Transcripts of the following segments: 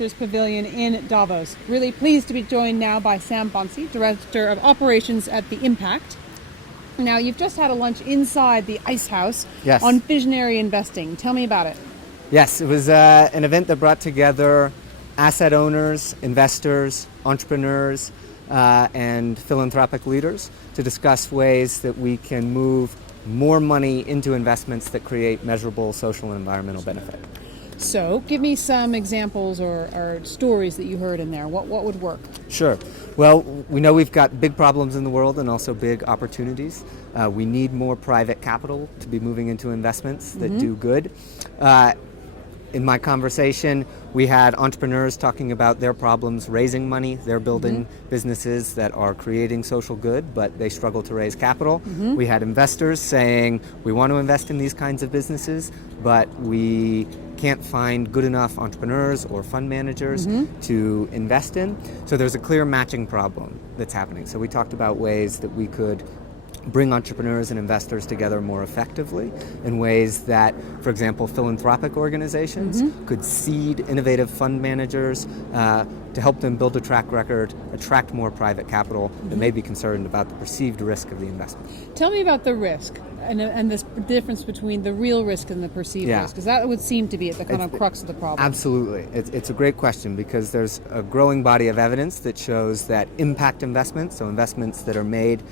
Culture's Pavilion in Davos. Really pleased to be joined now by Sam Bonsey, Director of Operations at The ImPact. Now, you've just had a lunch inside the ICEhouse on visionary investing. Tell me about it. Yes, it was an event that brought together asset owners, investors, entrepreneurs, and philanthropic leaders to discuss ways that we can move more money into investments that create measurable social and environmental benefit. So, give me some examples or stories that you heard in there. What would work? Sure. Well, we know we've got big problems in the world and also big opportunities. We need more private capital to be moving into investments that do good. In my conversation, we had entrepreneurs talking about their problems raising money. They're building businesses that are creating social good, but they struggle to raise capital. We had investors saying, we want to invest in these kinds of businesses, but we can't find good enough entrepreneurs or fund managers to invest in. So there's a clear matching problem that's happening. So we talked about ways that we could bring entrepreneurs and investors together more effectively in ways that, for example, philanthropic organizations could seed innovative fund managers to help them build a track record, attract more private capital that may be concerned about the perceived risk of the investment. Tell me about the risk and this difference between the real risk and the perceived risk, because that would seem to be at the kind of crux of the problem. Absolutely. It's a great question because there's a growing body of evidence that shows that impact investments, so investments that are made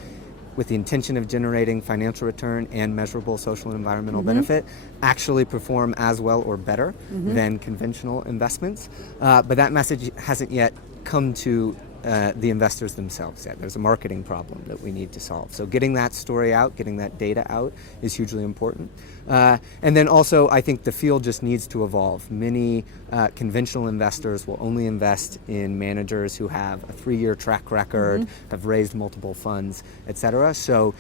with the intention of generating financial return and measurable social and environmental benefit, actually perform as well or better than conventional investments. But that message hasn't yet come to the investors themselves yet. There's a marketing problem that we need to solve. So getting that story out, getting that data out is hugely important. And then also, I think the field just needs to evolve. Many conventional investors will only invest in managers who have a 3-year track record, have raised multiple funds, etc. So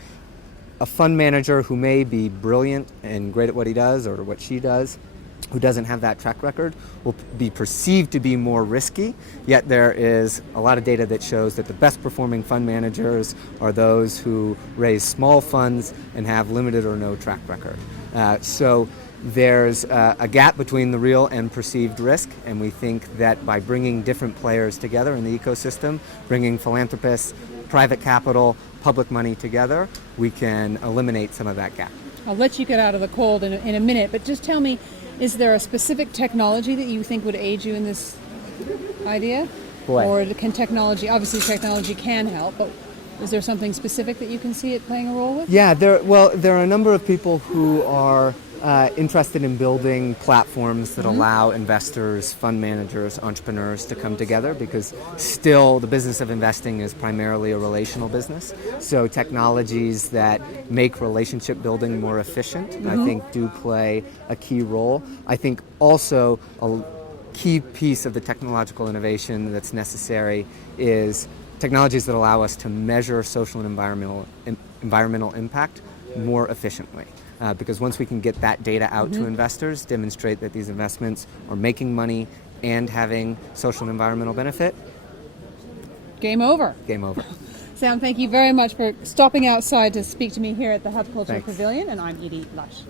a fund manager who may be brilliant and great at what he does or what she does, who doesn't have that track record, will be perceived to be more risky, yet there is a lot of data that shows that the best performing fund managers are those who raise small funds and have limited or no track record. So there's a gap between the real and perceived risk, and we think that by bringing different players together in the ecosystem, bringing philanthropists, private capital, public money together, we can eliminate some of that gap. I'll let you get out of the cold in a minute, but just tell me, is there a specific technology that you think would aid you in this idea? Or can technology, obviously technology can help, but is there something specific that you can see it playing a role with? Yeah, there are a number of people who are interested in building platforms that allow investors, fund managers, entrepreneurs to come together, because still the business of investing is primarily a relational business. So technologies that make relationship building more efficient, I think, do play a key role. I think also a key piece of the technological innovation that's necessary is technologies that allow us to measure social and environmental impact more efficiently. Because once we can get that data out to investors, demonstrate that these investments are making money and having social and environmental benefit, game over. Game over. Sam, thank you very much for stopping outside to speak to me here at the Hub Culture Pavilion, and I'm Edie Lush.